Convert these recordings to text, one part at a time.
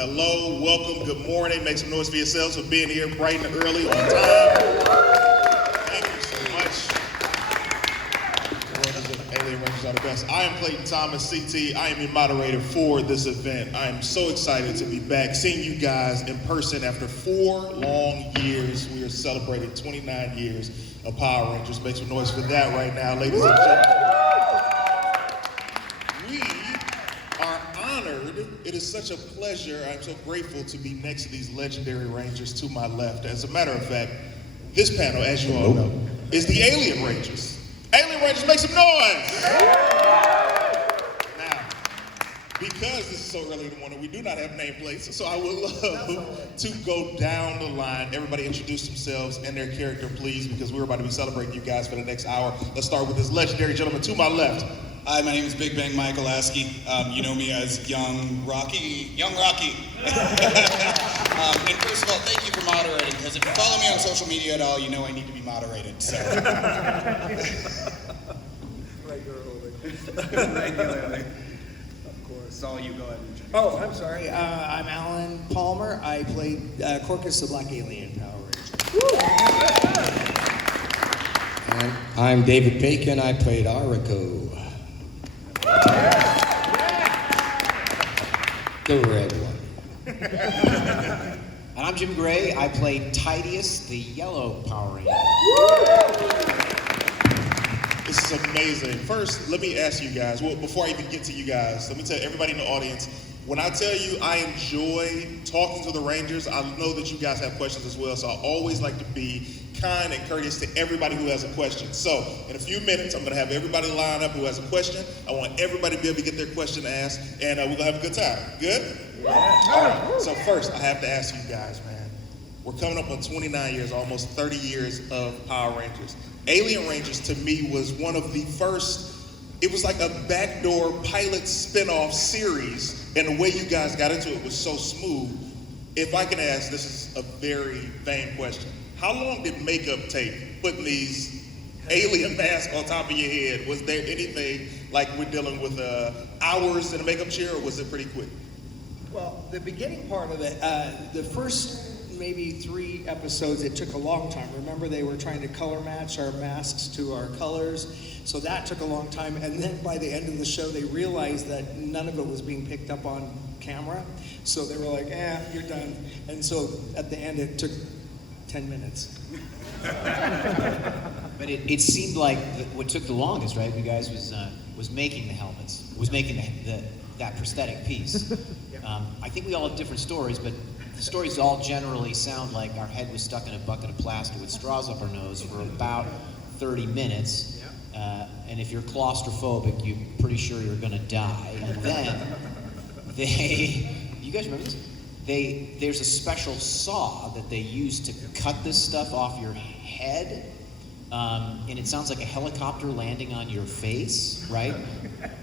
Hello, welcome, good morning. Make some noise for yourselves for being here bright and early on time. Thank you so much. Alien Rangers are the best. I am Clayton Thomas, CT. I am your moderator for this event. I am so excited to be back, seeing you guys in person after 4 long years. We are celebrating 29 years of Power Rangers. Make some noise for that right now, ladies and gentlemen. It is such a pleasure. I'm so grateful to be next to these legendary Rangers to my left. As a matter of fact, this panel, as you all know, is the Alien Rangers. Alien Rangers, make some noise! Now, because this is so early in the morning, we do not have nameplates, so I would love to go down the line. Everybody introduce themselves and their character, please, because we're about to be celebrating you guys for the next hour. Let's start with this legendary gentleman to my left. Hi, my name is Big Bang Michael Laskey. You know me as Young Rocky. And first of all, thank you for moderating, because if you follow me on social media at all, you know I need to be moderated, so. Regularly. Of course. It's all you, go ahead and introduce. Oh, I'm sorry. I'm Alan Palmer. I played Corcus the Black Alien Power Ranger. And I'm David Bacon. I played Arico. The red one. And I'm Jim Gray. I played Tidius, the yellow Power Ranger. This is amazing. First, let me ask you guys, well, before I even get to you guys, let me tell everybody in the audience, when I tell you I enjoy talking to the Rangers, I know that you guys have questions as well, so I always like to be kind and courteous to everybody who has a question. So, in a few minutes, I'm going to have everybody line up who has a question. I want everybody to be able to get their question asked, and we're going to have a good time. Good? Yeah. All right. So first, I have to ask you guys, man. We're coming up on 29 years, almost 30 years of Power Rangers. Alien Rangers, to me, was one of the first, it was like a backdoor pilot spin-off series, and the way you guys got into it was so smooth. If I can ask, this is a very vain question. How long did makeup take, putting these alien masks on top of your head? Was there anything like we're dealing with hours in a makeup chair, or was it pretty quick? Well, the beginning part of it, the first maybe 3 episodes, it took a long time. Remember, they were trying to color match our masks to our colors, so that took a long time. And then by the end of the show, they realized that none of it was being picked up on camera, so they were like, you're done. And so at the end, it took 10 minutes. But it seemed like what took the longest, right, you guys, was making the helmets, was making that prosthetic piece. I think we all have different stories, but the stories all generally sound like our head was stuck in a bucket of plaster with straws up our nose for about 30 minutes. And if you're claustrophobic, you're pretty sure you're going to die. And then you guys remember this? There's a special saw that they use to cut this stuff off your head, and it sounds like a helicopter landing on your face, right?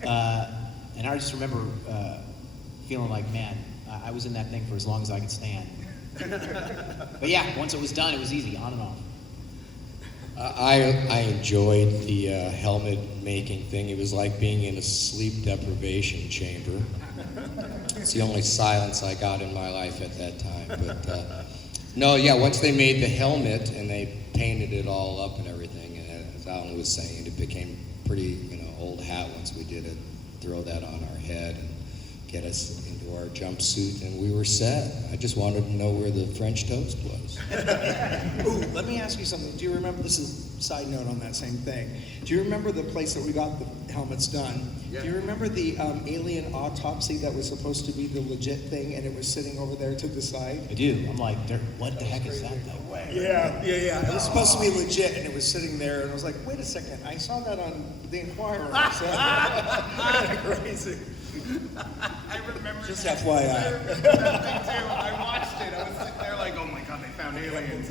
And I just remember feeling like, man, I was in that thing for as long as I could stand. But yeah, once it was done, it was easy, on and off. I enjoyed the helmet making thing. It was like being in a sleep deprivation chamber. It's the only silence I got in my life at that time. But no, yeah, once they made the helmet and they painted it all up and everything, and as Alan was saying, it became pretty, old hat once we did it. Throw that on our head and get us into our jumpsuit, and we were set. I just wanted to know where the French toast was. Ooh, let me ask you something. Do you remember, this is a side note on that same thing. Do you remember the place that we got the helmets done? Yeah. Do you remember the alien autopsy that was supposed to be the legit thing, and it was sitting over there to the side? I do. I'm like, what the heck is that thing? Yeah. It was supposed to be legit, and it was sitting there, and I was like, wait a second, I saw that on the Inquirer. Crazy. I remember Just that. FYI. I remember that thing too. I watched it. I was sitting there like, oh my god, they found aliens.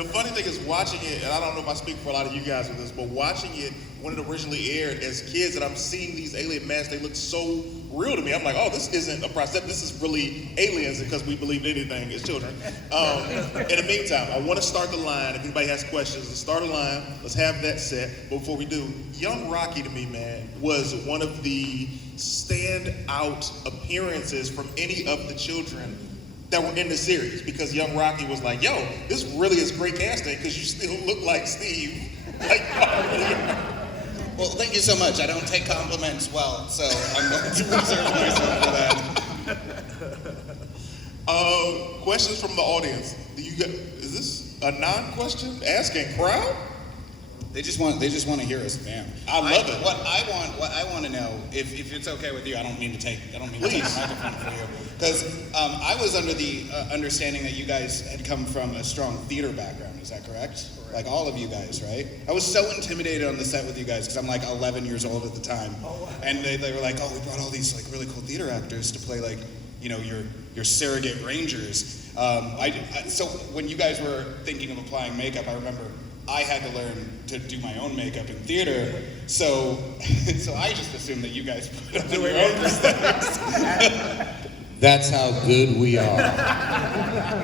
The funny thing is watching it, and I don't know if I speak for a lot of you guys with this, but watching it when it originally aired as kids, and I'm seeing these alien masks, they look so real to me. I'm like, oh, this isn't a prosthetic. This is really aliens because we believed anything as children. In the meantime, I want to start the line. If anybody has questions, let's start a line. Let's have that set. But before we do, young Rocky to me, man, was one of the stand-out appearances from any of the children that were in the series, because young Rocky was like, yo, this really is great casting because you still look like Steve. Like, Well, thank you so much. I don't take compliments well, so I'm going to reserve myself for that. questions from the audience. Is this a non-question asking crowd? They just want to hear us, man. I love it. What I want to know, if it's okay with you, I don't mean to take the microphone for you, because I was under the understanding that you guys had come from a strong theater background. Is that correct? Like all of you guys, right? I was so intimidated on the set with you guys because I'm like 11 years old at the time, and they were like, oh, we brought all these like really cool theater actors to play like, you know, your surrogate rangers. So when you guys were thinking of applying makeup, I remember I had to learn to do my own makeup in theater, so I just assumed that you guys put on your own prosthetics. That's how good we are.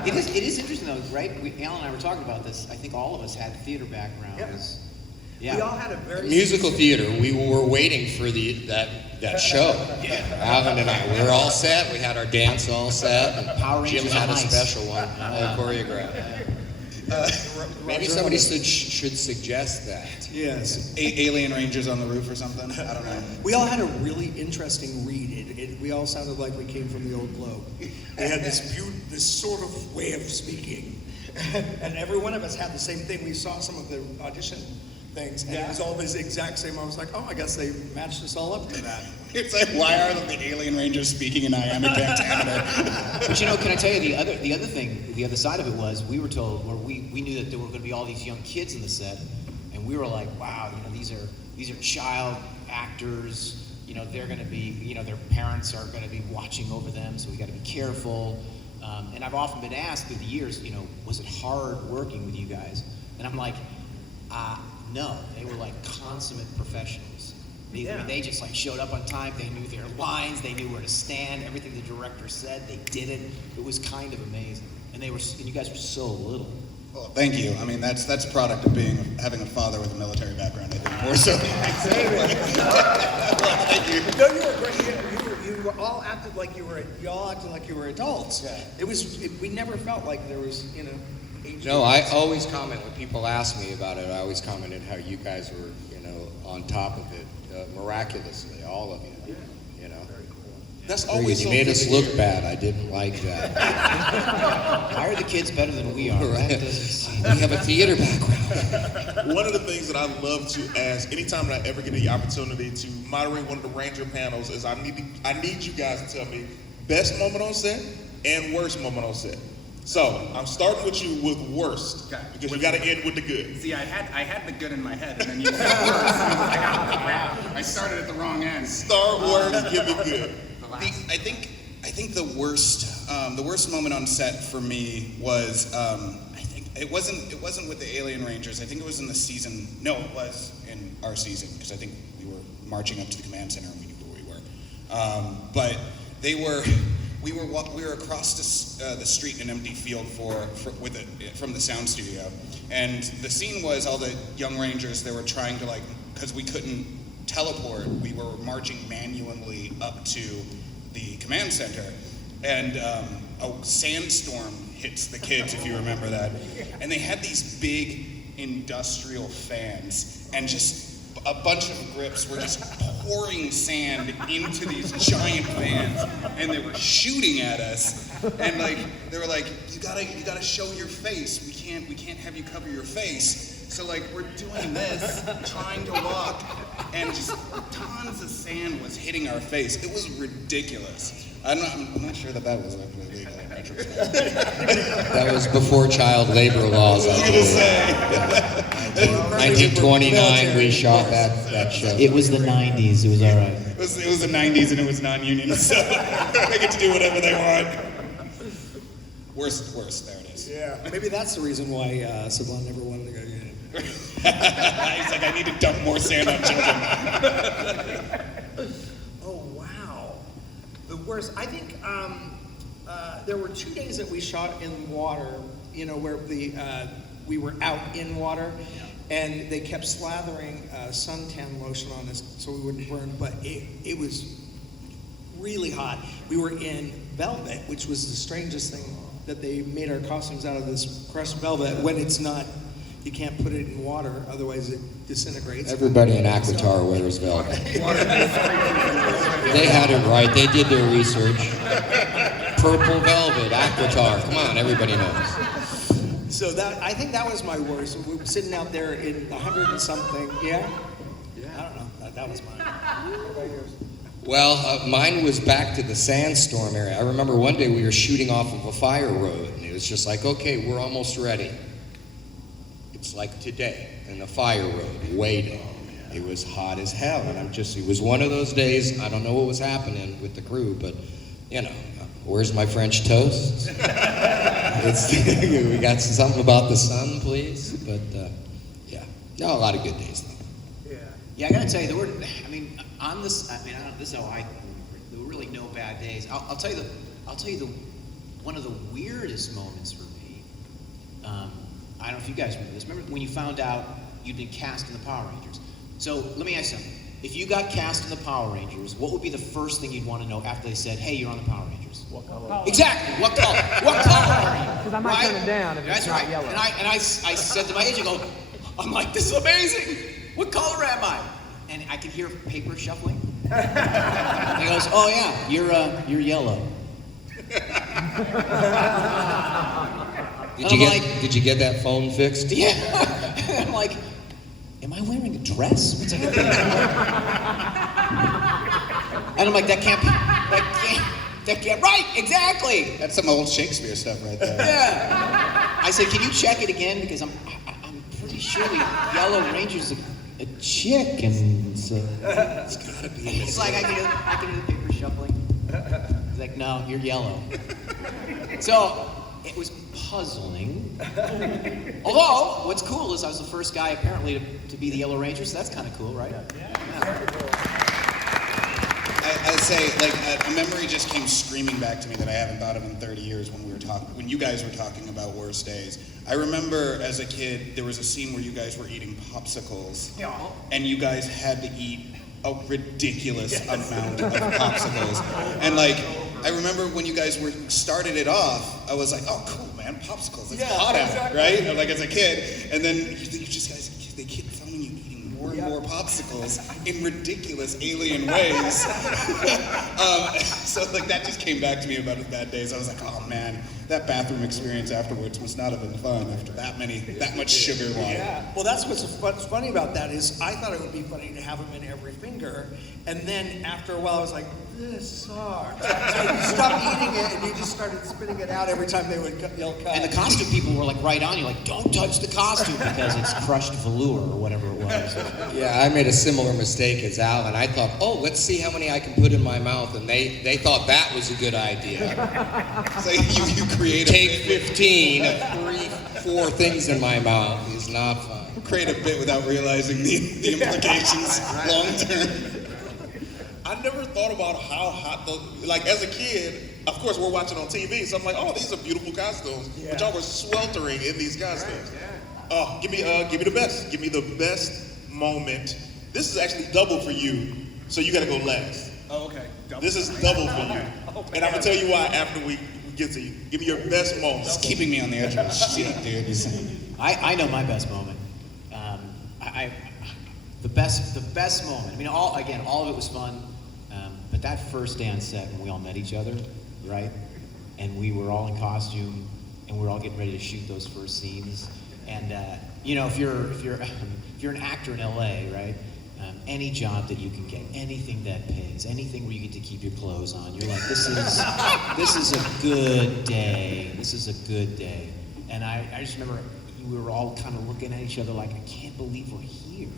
It is interesting though, right? Alan and I were talking about this. I think all of us had theater backgrounds. Yeah. We all had a very Musical theater, we were waiting for that show. Yeah. Alan and I, we were all set. We had our dance all set. And Power Rangers Jim had on a ice. special one, all choreographed. Maybe somebody should suggest that. Yes. Alien Rangers on the roof or something? I don't know. We all had a really interesting read. We all sounded like we came from the old Globe. They had this sort of way of speaking. And every one of us had the same thing. We saw some of the audition things, and it was all this exact same. I was like, oh, I guess they matched us all up to that. It's like, why are the Alien Rangers speaking in iambic pentameter? But you know, can I tell you the other thing, the other side of it was we were told, or we knew that there were going to be all these young kids in the set, and we were like, wow, you know, these are child actors. You know, they're going to be, you know, their parents are going to be watching over them, so we got to be careful. And I've often been asked through the years, you know, was it hard working with you guys? And I'm like, no, they were like consummate professionals. They just like showed up on time. They knew their lines. They knew where to stand. Everything the director said, they did it. It was kind of amazing. And you guys were so little. Well, thank you. I mean, that's a product of having a father with a military background, I think, more so. Thank you. No, you were great. You all acted like you were adults. Yeah. We never felt like there was, you know, age. No, I always comment when people ask me about it. I always commented how you guys were, you know, on top of it miraculously, all of you. You know, That's always you so made good us to look hear. bad. I didn't like that. Why are the kids better than we are? Right. That doesn't seem. We have a theater background. One of the things that I love to ask anytime that I ever get the opportunity to moderate one of the Ranger panels is I need you guys to tell me best moment on set and worst moment on set. So I'm starting with you with worst, Okay. because you got to end with the good. See, I had the good in my head, and then you said worse. And I started at the wrong end. Start worst, give me good. I think the worst moment on set for me was I think it wasn't with the Alien Rangers. I think it was in the season. No, it was in our season because I think we were marching up to the command center and we knew where we were. But we were across the street in an empty field from the sound studio, and the scene was all the young Rangers. They were trying to because we couldn't teleport. We were marching manually up to the command center, and a sandstorm hits the kids, if you remember that. And they had these big industrial fans, and just a bunch of grips were just pouring sand into these giant fans, and they were shooting at us. And they were like, you gotta show your face. We can't have you cover your face. So we're doing this, trying to walk, and just tons of sand was hitting our face. It was ridiculous. I'm not sure that was actually legal in retrospect. That was before child labor laws. I I was gonna say. 1929, we shot that show. It was the 90s. It was all right. It was the 90s and it was non-union, so they get to do whatever they want. Worst. There it is. Yeah. Maybe that's the reason why Saban never wanted to go get it. He's like, I need to dump more sand on chicken. Oh, wow. The worst. I think there were 2 days that we shot in water, where we were out in water, and they kept slathering suntan lotion on us so we wouldn't burn, but it was really hot. We were in velvet, which was the strangest thing, that they made our costumes out of this crushed velvet when it's not. You can't put it in water, otherwise it disintegrates. Everybody in Aquatar wears velvet. They had it right. They did their research. Purple velvet, Aquatar. Come on, everybody knows. So I think that was my worst. We were sitting out there in 100 and something. Yeah? I don't know. That was mine. What about yours? Well, mine was back to the sandstorm area. I remember one day we were shooting off of a fire road, and it was just like, okay, we're almost ready. It's like today, in the fire road, waiting. It was hot as hell, and it was one of those days, I don't know what was happening with the crew, but, where's my French toast? We got something about the sun, please, but, no, a lot of good days, though. Yeah, I gotta tell you, there were really no bad days. I'll tell you one of the weirdest moments for me. I don't know if you guys remember this. Remember when you found out you'd been cast in the Power Rangers? So let me ask you something. If you got cast in the Power Rangers, what would be the first thing you'd want to know after they said, "Hey, you're on the Power Rangers"? What color? Exactly. What color? What color are you? Because I might turn it down if it's That's not right. yellow. And I said to my agent, I'm like, this is amazing. What color am I? And I could hear paper shuffling. And he goes, oh yeah, you're yellow. Did you get that phone fixed? Yeah. And I'm like, am I wearing a dress? What's that? And I'm like, that can't, right, exactly. That's some old Shakespeare stuff right there. Yeah. I said, can you check it again? Because I'm pretty sure the Yellow Ranger's a chick, and so it's gotta be. He's like, I can do the paper shuffling. He's like, no, you're yellow. So it was puzzling. Although, what's cool is I was the first guy apparently to be the Yellow Ranger, so that's kind of cool, right? I'd say, a memory just came screaming back to me that I haven't thought of in 30 years when you guys were talking about worst days. I remember as a kid, there was a scene where you guys were eating popsicles, and you guys had to eat a ridiculous amount of popsicles. And I remember when you guys started it off, I was like, oh, cool, man, popsicles, it's hot out, right? As a kid, and then they keep filming you eating more and more popsicles in ridiculous alien ways. So that just came back to me about his bad days. I was like, oh man, that bathroom experience afterwards must not have been fun after that much sugar water. Yeah. Well, that's what's funny about that is I thought it would be funny to have them in every finger, and then after a while I was like, this sucks. So you stopped eating it and you just started spitting it out every time they would yell cut. And the costume people were right on you, don't touch the costume because it's crushed velour or whatever it was. Yeah, I made a similar mistake as Al, and I thought, let's see how many I can put in my mouth, and they thought that was a good idea. So you create Take 15, 4 things in my mouth is not fun. create a bit without realizing the implications long term. I never thought about how hot as a kid, of course we're watching on TV, so I'm like, oh, these are beautiful costumes. Yeah. But y'all were sweltering in these costumes. Oh, give me the best. Give me the best moment. This is actually double for you, so you gotta go last. Oh, okay. Double. This is double for you. And I'm gonna tell you why after we get to you. Give me your best moment. It's keeping me on the edge of the seat, dude. I know my best moment. The best moment. I mean, all of it was fun, but that first day on set when we all met each other, right? And we were all in costume, and we were all getting ready to shoot those first scenes. And if you're an actor in LA, right? Any job that you can get, anything that pays, anything where you get to keep your clothes on, you're like, this is a good day. This is a good day. And I just remember we were all kind of looking at each other like, I can't believe we're here.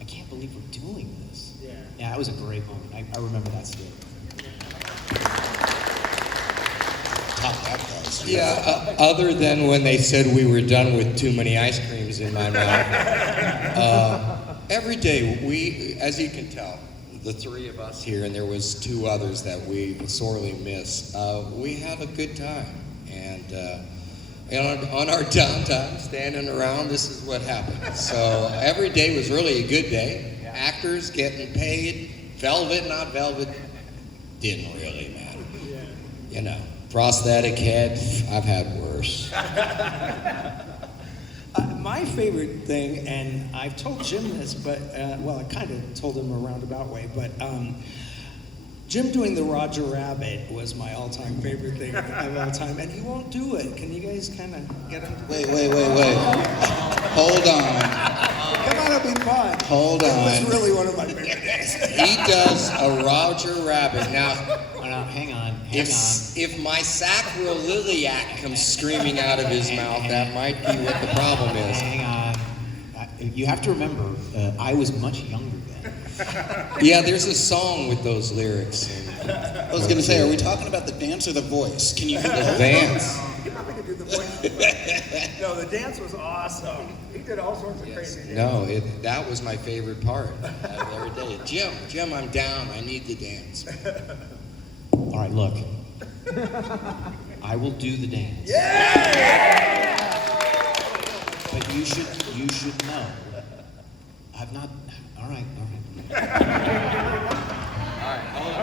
I can't believe we're doing this. Yeah, it was a great moment. I remember that still. Top that, guys. Yeah, other than when they said we were done with too many ice creams in my mouth. Every day, we, as you can tell, the three of us here, and there was two others that we sorely miss, we have a good time. And on our downtime, standing around, this is what happens. So every day was really a good day. Yeah. Actors getting paid, velvet, not velvet, didn't really matter. You know, prosthetic head, I've had worse. My favorite thing, and I've told Jim this, but, well, I kind of told him a roundabout way, but Jim doing the Roger Rabbit was my all-time favorite thing of all time, and he won't do it. Can you guys kind of get him to Wait. Hold on. Come on, it'll be fun. Hold It on. was really one of my favorite days. He does a Roger Rabbit. Now, Oh, no, hang on. if my sacroiliac comes screaming out of his mouth, that might be what the problem is. Hang on. You have to remember, I was much younger then. Yeah, there's a song with those lyrics. I was going to say, are we talking about the dance or the voice? Can you do The both? dance. I'm going to do the voice. No, the dance was awesome. He did all sorts of crazy things. No, that was my favorite part of every day. Jim, I'm down. I need to dance. All right, look. I will do the dance. Yeah! But you should know. I've not. All right. All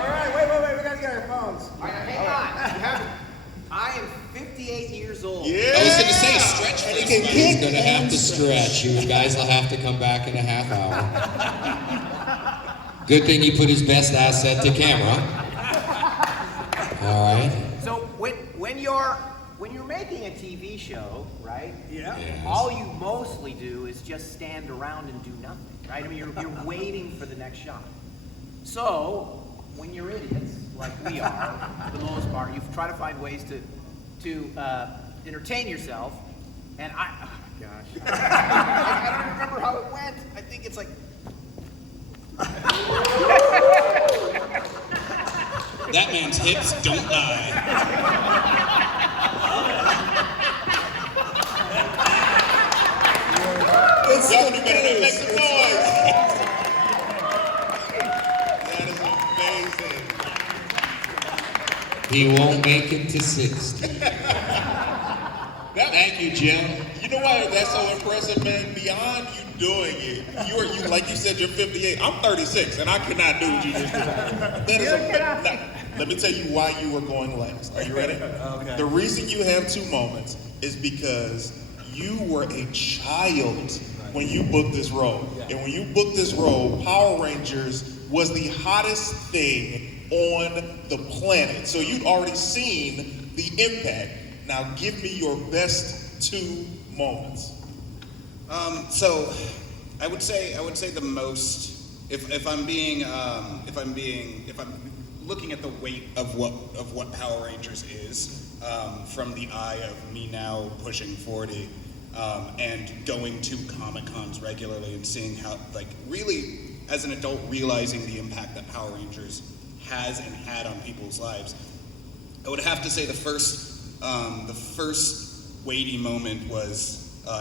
right, wait. We got to get our phones. All right, hang on. I am 58 years old. Yeah. I was going to say, stretch for He this can one. He's kick going to have and to stretch. You guys will have to come back in a half hour. Good thing he put his best asset to camera. All right. So when you're making a TV show, right? Yeah. Yes. All you mostly do is just stand around and do nothing, right? I mean, you're waiting for the next shot. So when you're idiots like we are, for the most part, you try to find ways to entertain yourself. And oh my gosh, I don't even remember how it went. I think it's like. That man's hips don't lie. Y'all do better than make some noise. That is amazing. He won't make it to 60. Thank you, Jim. You know why that's so impressive, man? Beyond you doing it, you like you said, you're 58. I'm 36, and I cannot do what you just did. That is now, let me tell you why you were going last. Are you ready? Okay. The reason you have 2 moments is because you were a child when you booked this role. And when you booked this role, Power Rangers was the hottest thing on the planet. So you'd already seen the impact. Now give me your best 2 moments. So, I would say the most. If I'm looking at the weight of what Power Rangers is, from the eye of me now pushing 40, and going to Comic-Cons regularly and seeing how, like, really as an adult realizing the impact that Power Rangers has and had on people's lives, I would have to say the first weighty moment was,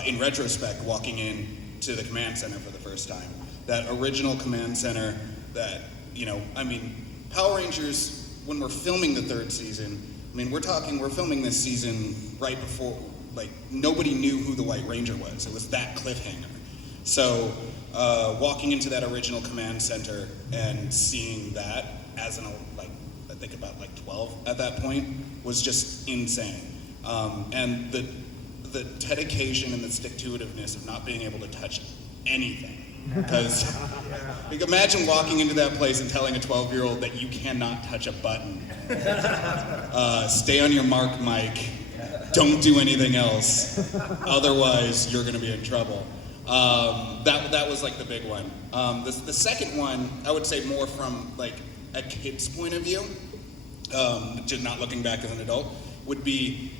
in retrospect, walking in to the command center for the first time. That original command center that, Power Rangers, when we're filming the 3rd season, we're filming this season right before, nobody knew who the White Ranger was. It was that cliffhanger. So, walking into that original command center and seeing that as I think about 12 at that point, was just insane. And the dedication and the stick-to-itiveness of not being able to touch anything. Because imagine walking into that place and telling a 12-year-old that you cannot touch a button. Stay on your mark, Mike. Don't do anything else. Otherwise, you're going to be in trouble. That was the big one. The second one, I would say more from a kid's point of view, just not looking back as an adult, would be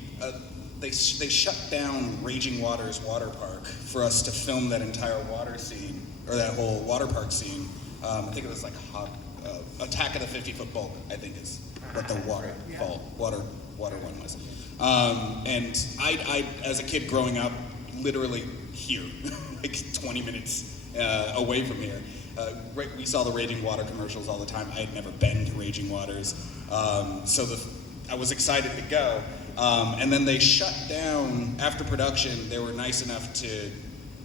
they shut down Raging Waters Water Park for us to film that entire water scene, or that whole water park scene. I think it was Attack of the 50-Foot Bulk, I think is what the water water one was. And I, as a kid growing up, literally here, like 20 minutes away from here. We saw the Raging Water commercials all the time. I had never been to Raging Waters, so I was excited to go. And then they shut down after production. They were nice enough to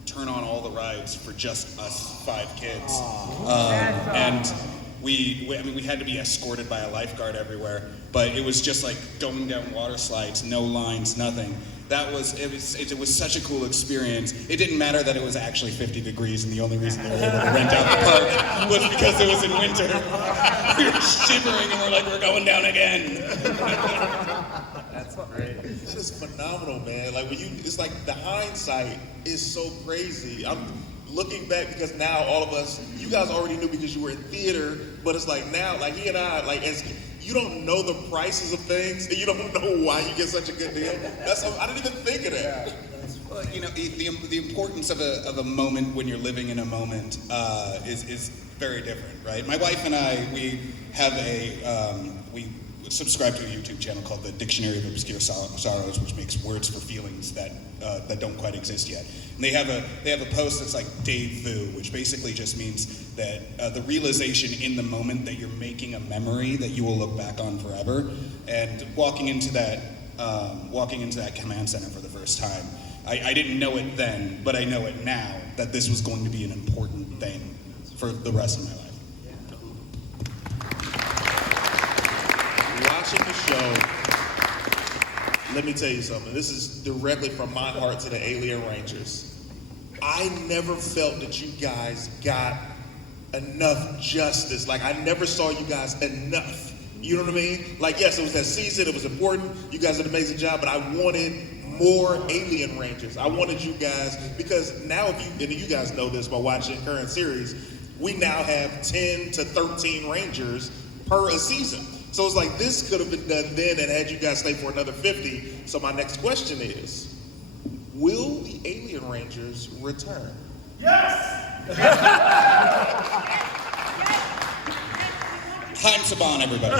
turn on all the rides for just us 5 kids, and we had to be escorted by a lifeguard everywhere. But it was just like going down water slides, no lines, nothing. It was such a cool experience. It didn't matter that it was actually 50 degrees, and the only reason they were able to rent out the park was because it was in winter. We were shivering, and we're like, we're going down again. That is phenomenal, man. Like it's like the hindsight is so crazy. I'm looking back because now all of us, you guys already knew because you were in theater, but it's like now, like he and I, like as you don't know the prices of things, and you don't know why you get such a good deal. I didn't even think of that. Well, the importance of a moment when you're living in a moment is very different, right? My wife and I, we have we subscribe to a YouTube channel called the Dictionary of Obscure Sorrows, which makes words for feelings that don't quite exist yet. And they have a post that's like deja vu, which basically just means that the realization in the moment that you're making a memory that you will look back on forever. And walking into that command center for the first time, I didn't know it then, but I know it now that this was going to be an important thing for the rest of my life. Watching the show, let me tell you something. This is directly from my heart to the Alien Rangers. I never felt that you guys got enough justice. Like, I never saw you guys enough. You know what I mean? Like, yes, it was that season. It was important. You guys did an amazing job, but I wanted more Alien Rangers. I wanted you guys, because now and you guys know this by watching current series, we now have 10 to 13 Rangers per a season. So it's like this could have been done then and had you guys stay for another 50. So my next question is, will the Alien Rangers return? Chaim Saban, everybody.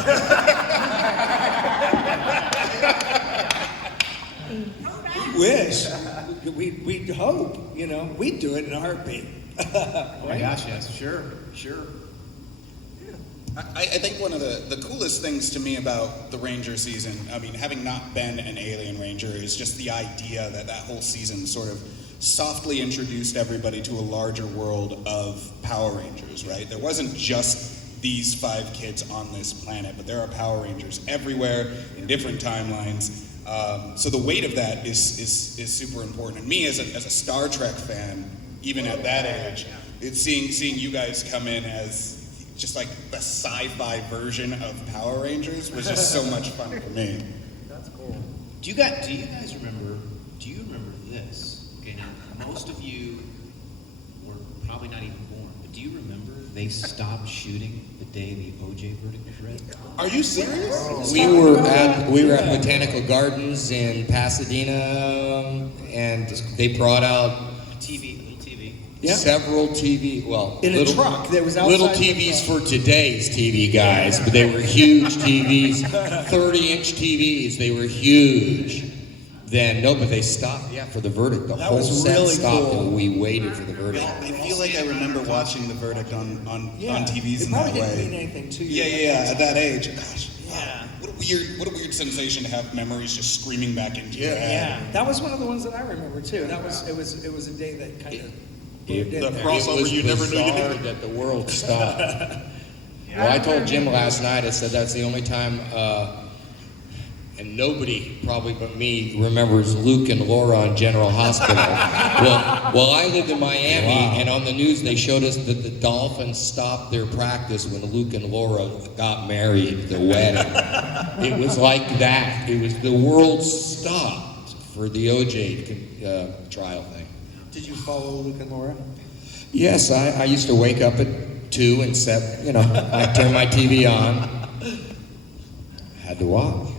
We wish. We'd hope, we'd do it in a heartbeat. Oh my gosh, yes, sure. I think one of the coolest things to me about the Ranger season, I mean, having not been an Alien Ranger, is just the idea that whole season sort of softly introduced everybody to a larger world of Power Rangers, right? There wasn't just these 5 kids on this planet, but there are Power Rangers everywhere in different timelines. So the weight of that is super important. And me as a Star Trek fan, even at that age, it's seeing you guys come in as just like the sci-fi version of Power Rangers was just so much fun for me. That's cool. Do you guys remember this? Okay, now most of you were probably not even born, but do you remember they stopped shooting the day the OJ verdict was read? Are you serious? We were at Botanical Gardens in Pasadena, and they brought out TV. several TV, in a truck that was outside little the TVs truck. for today's TV guys, but they were huge TVs, 30-inch TVs. They were huge. Then but they stopped. Yeah, for the verdict. The That whole was set really stopped, cool. and we waited for the verdict. I feel like I remember watching the verdict on TVs It in probably that didn't mean way. anything to you. Yeah, at that age. Gosh. Yeah. What a weird sensation to have memories just screaming back into your head. Yeah, that was one of the ones that I remember too. It was a day that kind of It, did The there. crossover it was you never knew you bizarre needed. that the world stopped. Well, I told Jim last night, I said that's the only time, and nobody probably but me remembers Luke and Laura on General Hospital. well, I lived in Miami, and on the news they showed us that the Dolphins stopped their practice when Luke and Laura got married at the wedding. It was like that. It was the world stopped for the OJ trial thing. Did you follow Luke and Laura? Yes, I used to wake up at 2 and I'd turn my TV on. Had to watch.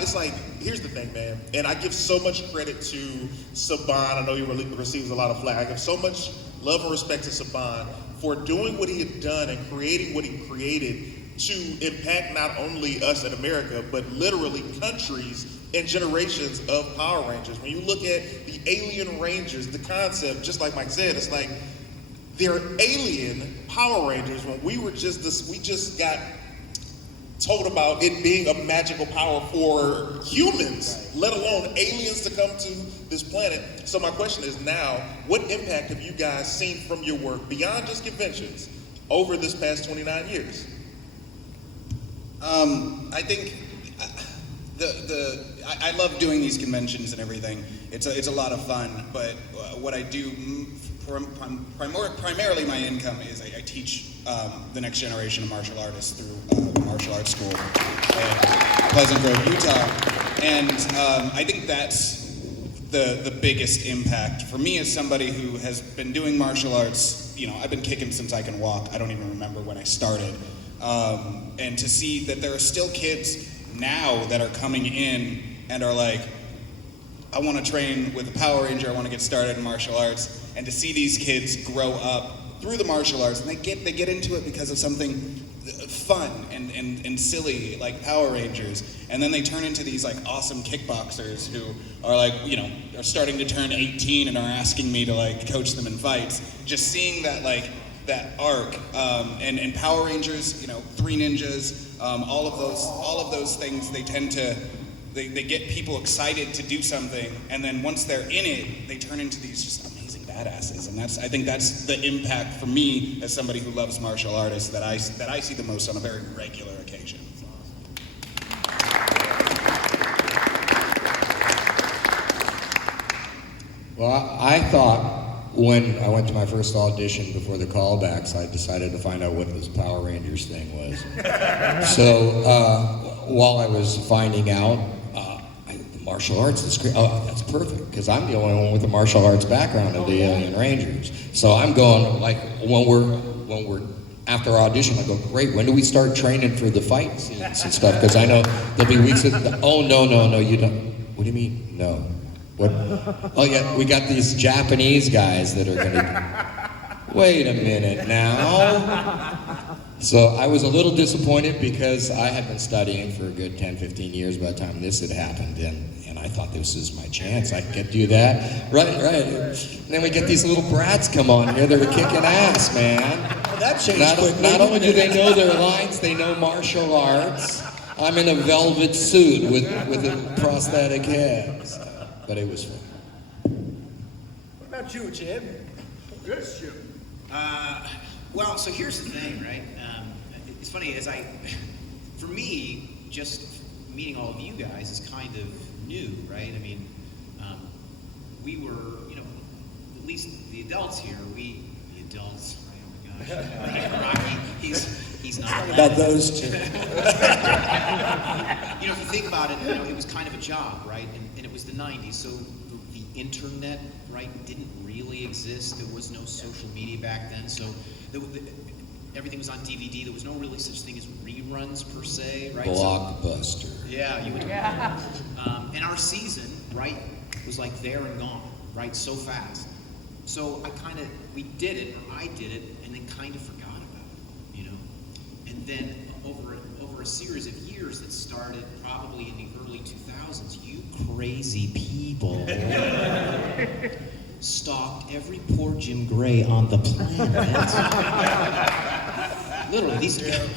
It's like, here's the thing, man, and I give so much credit to Saban. I know he receives a lot of flack. I give so much love and respect to Saban for doing what he had done and creating what he created to impact not only us in America, but literally countries and generations of Power Rangers. When you look at the Alien Rangers, the concept, just like Mike said, it's like they're alien Power Rangers when we just got told about it being a magical power for humans, let alone aliens to come to this planet. So my question is now, what impact have you guys seen from your work beyond just conventions over this past 29 years? I think I love doing these conventions and everything. It's a lot of fun, but what I do primarily my income is I teach the next generation of martial artists through the martial arts school in Pleasant Grove, Utah, and I think that's the biggest impact for me as somebody who has been doing martial arts. You know, I've been kicking since I can walk. I don't even remember when I started, and to see that there are still kids now that are coming in and are like, I want to train with a Power Ranger, I want to get started in martial arts, and to see these kids grow up through the martial arts, and they get into it because of something fun and silly like Power Rangers, and then they turn into these like awesome kickboxers who are like, you know, are starting to turn 18 and are asking me to like coach them in fights. Just seeing that like that arc, and Power Rangers, you know, Three Ninjas, all of those things, they tend to they get people excited to do something, and then once they're in it, they turn into these just amazing badasses. And I think that's the impact for me as somebody who loves martial artists that I see the most on a very regular occasion. Well, I thought when I went to my first audition before the callbacks, I decided to find out what this Power Rangers thing was. So while I was finding out, the martial arts is great. Oh, that's perfect, because I'm the only one with a martial arts background of the Alien Rangers. So I'm going, like, when we're after our audition, I go, great, when do we start training for the fight scenes and stuff? Because I know there'll be weeks of, oh, no, you don't. What do you mean, no? What? Oh, yeah, we got these Japanese guys that are going to... Wait a minute now. So I was a little disappointed because I had been studying for a good 10, 15 years by the time this had happened, and I thought this was my chance. I could do that. Right. And then we get these little brats come on here that are kicking ass, man. Well, that changed quickly. Not only do they know their lines, they know martial arts. I'm in a velvet suit with a prosthetic head. But it was fun. What about you, Jim? Good as you. Well, so here's the thing, right? It's funny, for me, just meeting all of you guys is kind of new, right? I mean, we were, you know, at least the adults here, the adults, right? Oh my gosh. Rocky, he's not. Talk about those two. You know, if you think about it, you know, it was kind of a job, right? And it was the 90s, so the internet, right, didn't really exist. There was no social media back then, so everything was on DVD. There was no really such thing as reruns per se, right? Blockbuster. Yeah, you would. Yeah. And our season, right, was like there and gone, right, so fast. So we did it, or I did it, and then kind of forgot about it, you know. And then over a series of years that started probably in the early 2000s, you crazy people stalked every poor Jim Gray on the planet. Literally, these. And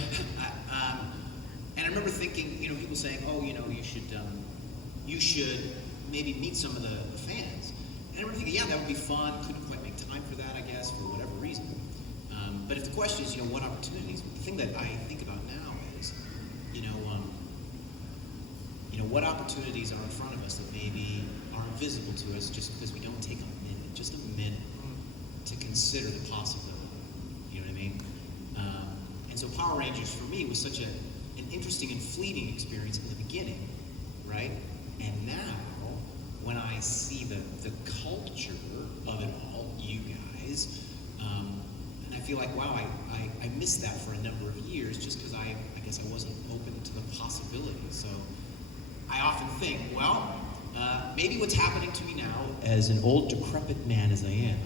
I remember thinking, you know, people saying, "Oh, you know, you should maybe meet some of the fans." And I remember thinking, "Yeah, that would be fun." Couldn't quite make time for that, I guess, for whatever reason. But if the question is, you know, what opportunities? The thing that I think about now is, you know, what opportunities are in front of us that maybe aren't visible to us just because we don't take just a minute to consider the possibility. You know what I mean? And so Power Rangers for me was such an interesting and fleeting experience in the beginning, right? And now, when I see the culture of it all, you guys, and I feel like, wow, I missed that for a number of years just because I guess I wasn't open to the possibility. So I often think, well, maybe what's happening to me now, as an old decrepit man as I am,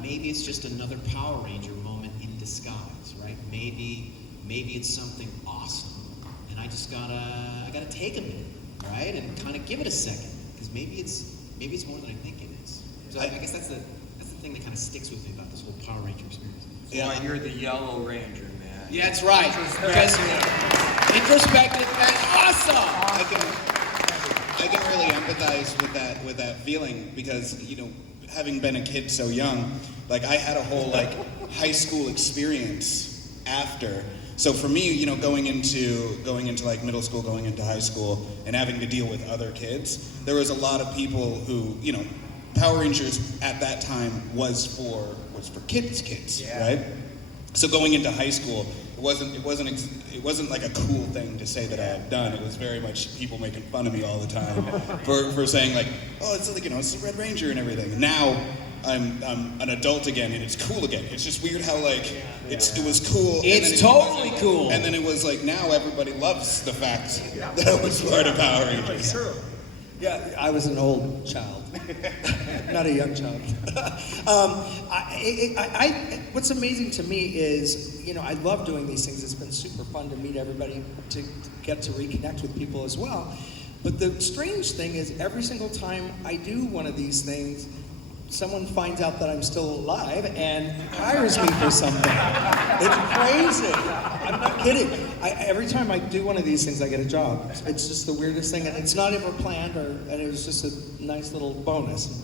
maybe it's just another Power Ranger moment in disguise, right? Maybe maybe it's something awesome, and I gotta take a minute, right, and kind of give it a second, because maybe it's more than I think it is. So I guess that's the thing that kind of sticks with me about this whole Power Ranger experience. That's why you're the Yellow Ranger, man. Yeah, that's right. Because introspective and awesome. I can really empathize with that feeling because, having been a kid so young, like I had a whole like high school experience after. So for me, going into like middle school, going into high school, and having to deal with other kids, there was a lot of people who, Power Rangers at that time was for kids, right? So going into high school, it wasn't like a cool thing to say that I had done. It was very much people making fun of me all the time for saying like, oh, it's like it's the Red Ranger and everything. And now I'm an adult again, and it's cool again. It's just weird how like it was cool. It's totally cool. And then it was like now everybody loves the fact that I was part of Power Rangers. True. Yeah, I was an old child, not a young child. What's amazing to me is, I love doing these things. It's been super fun to meet everybody, to get to reconnect with people as well. But the strange thing is, every single time I do one of these things, someone finds out that I'm still alive and hires me for something. It's crazy. I'm not kidding. Every time I do one of these things, I get a job. It's just the weirdest thing, and it's not ever planned, and it was just a nice little bonus.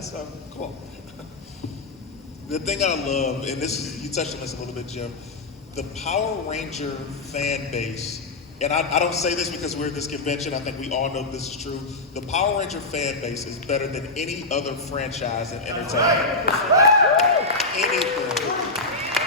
So, cool. The thing I love, and you touched on this a little bit, Jim, the Power Ranger fan base, and I don't say this because we're at this convention, I think we all know this is true. The Power Ranger fan base is better than any other franchise in entertainment. Anything.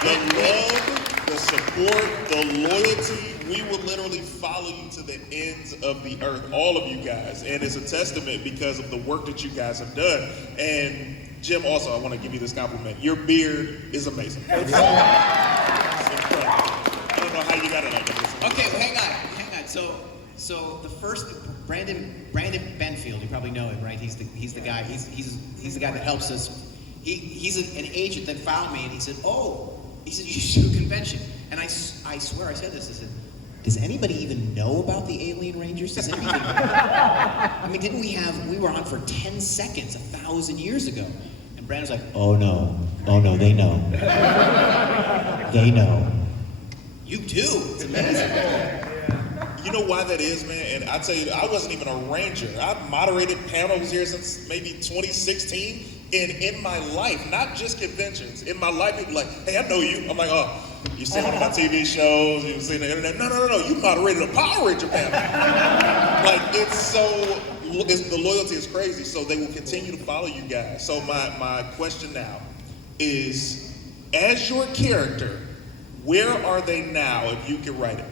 The love, the support, the loyalty, we will literally follow you to the ends of the earth, all of you guys. And it's a testament because of the work that you guys have done. And Jim, also, I want to give you this compliment. Your beard is amazing. It's incredible. I don't know how you got it like that. Okay, well, hang on. So the first Brandon Benfield, you probably know him, right? He's the guy. He's the guy that helps us. He's an agent that found me, and he said, you should do a convention. And I swear I said this. I said, does anybody even know about the Alien Rangers? Does anybody? I mean, we were on for 10 seconds 1,000 years ago. And Brandon's like, oh no, they know. They know. You do. It's amazing. You know why that is, man? And I tell you, I wasn't even a ranger. I've moderated panels here since maybe 2016. And in my life, not just conventions, in my life, people are like, hey, I know you. I'm like, oh, you see one of my TV shows, you've seen the internet. No, you moderated a Power Ranger panel. Like, the loyalty is crazy, so they will continue to follow you guys. So my question now is, as your character, where are they now if you can write it?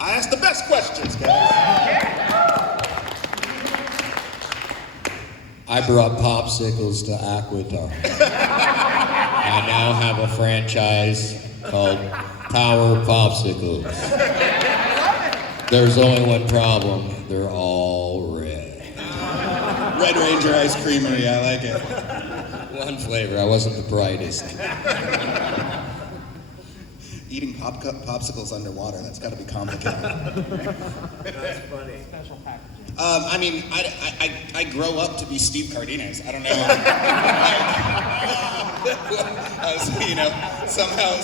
I ask the best questions, guys. I brought popsicles to Aquatar. I now have a franchise called Power Popsicles. There's only one problem. They're all red. Red Ranger Ice Creamery, I like it. One flavor. I wasn't the brightest. Eating popsicles underwater, that's got to be complicated. That's funny. Special packaging. I mean, I grow up to be Steve Cardenas. I don't know. Somehow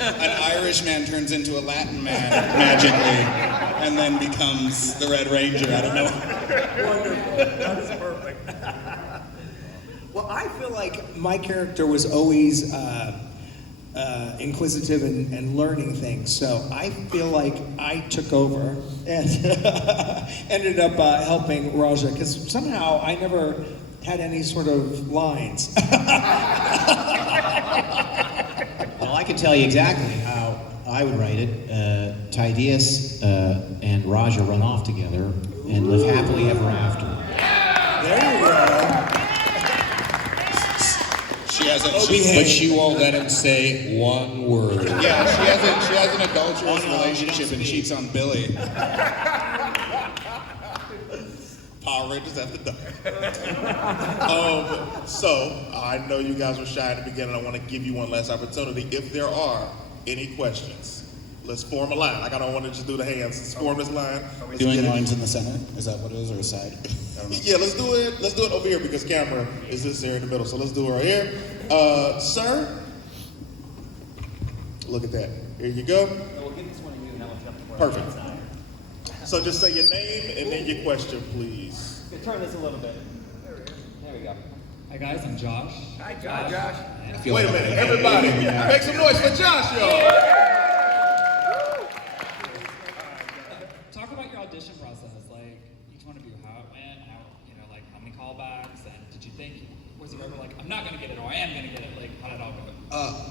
an Irish man turns into a Latin man magically, and then becomes the Red Ranger. I don't know. Wonderful. That's perfect. Well, I feel like my character was always inquisitive and learning things. So I feel like I took over and ended up helping Raja, because somehow I never had any sort of lines. Well, I can tell you exactly how I would write it. Tydeus and Raja run off together and live happily ever after. There you go. But she won't let him say one word. Yeah, she has an adulterous relationship and cheats on Billy. Power Rangers after dark. So I know you guys were shy at the beginning. I want to give you one last opportunity. If there are Any questions? Let's form a line. Like I don't want to just do the hands. Let's form this line. Let's Doing get it. lines in the center? Is that what it is, or a side? I don't know. Yeah, let's do it. Let's do it over here because camera is this here in the middle. So let's do it right here. Sir, look at that. Here you go. We'll give this one to you, and then we'll jump to Perfect. So just say your name and then your question, please. Turn this a little bit. There we go. Hi guys, I'm Josh. Hi, Josh. Wait a minute, everybody, make some noise for Josh, y'all. Talk about your audition process, like each one of you, how it went, like how many callbacks, and did you think, was it ever like, I'm not gonna get it or I am gonna get it, like how did it all go?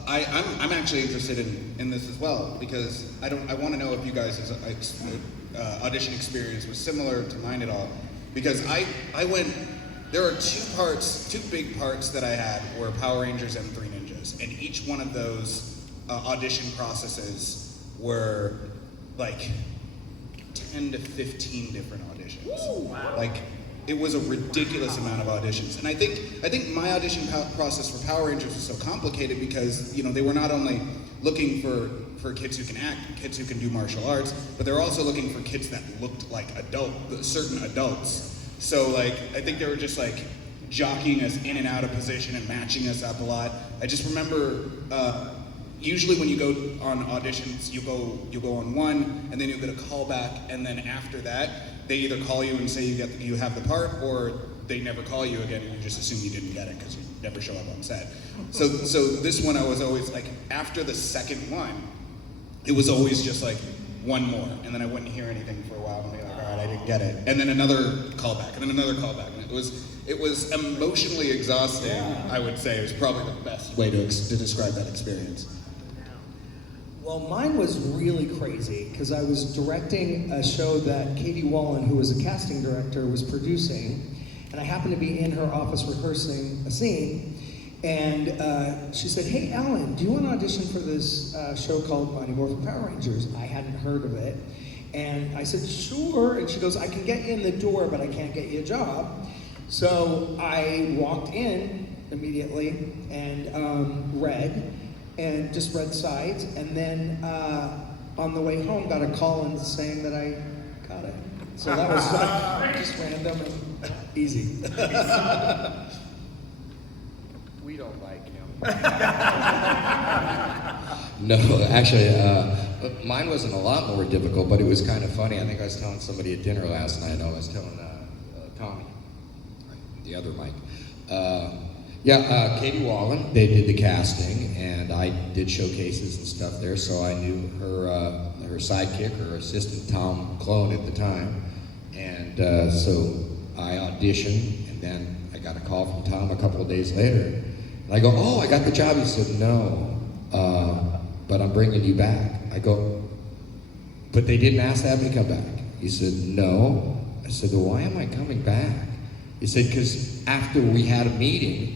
I'm actually interested in this as well because I want to know if you guys' audition experience was similar to mine at all, because I went. There are two big parts that I had were Power Rangers and Three Ninjas, and each one of those audition processes were like 10 to 15 different auditions. Ooh, wow. Like it was a ridiculous amount of auditions, and I think my audition process for Power Rangers was so complicated because they were not only looking for kids who can act, kids who can do martial arts, but they're also looking for kids that looked like certain adults. So like, I think they were just like jockeying us in and out of position and matching us up a lot. I just remember, usually when you go on auditions, you go on one, and then you'll get a call back, and then after that, they either call you and say you have the part, or they never call you again, and you just assume you didn't get it because you never show up on set. So this one I was always like, after the second one, it was always just like one more, and then I wouldn't hear anything for a while, and be like, all right, I didn't get it, and then another callback, and then another callback, and it was emotionally exhausting. Yeah. I would say it was probably the best way to describe that experience. Well, mine was really crazy because I was directing a show that Katie Wallen, who was a casting director, was producing, and I happened to be in her office rehearsing a scene, and she said, "Hey, Alan, do you want to audition for this show called Mighty Morphin Power Rangers?" I hadn't heard of it, and I said, "Sure," and she goes, "I can get you in the door, but I can't get you a job." So I walked in immediately and read sides, and then on the way home got a call in saying that I got it. So that was just random and easy. We don't like him. No, actually, mine wasn't a lot more difficult, but it was kind of funny. I think I was telling somebody at dinner last night. I was telling Tommy, the other Mike. Katie Wallen, they did the casting, and I did showcases and stuff there, so I knew her sidekick, her assistant, Tom Clone at the time. And so I auditioned, and then I got a call from Tom a couple of days later. And I go, "Oh, I got the job." He said, "No, but I'm bringing you back." I go, "But they didn't ask to have me come back." He said, "No." I said, "Well, why am I coming back?" He said, "Because after we had a meeting,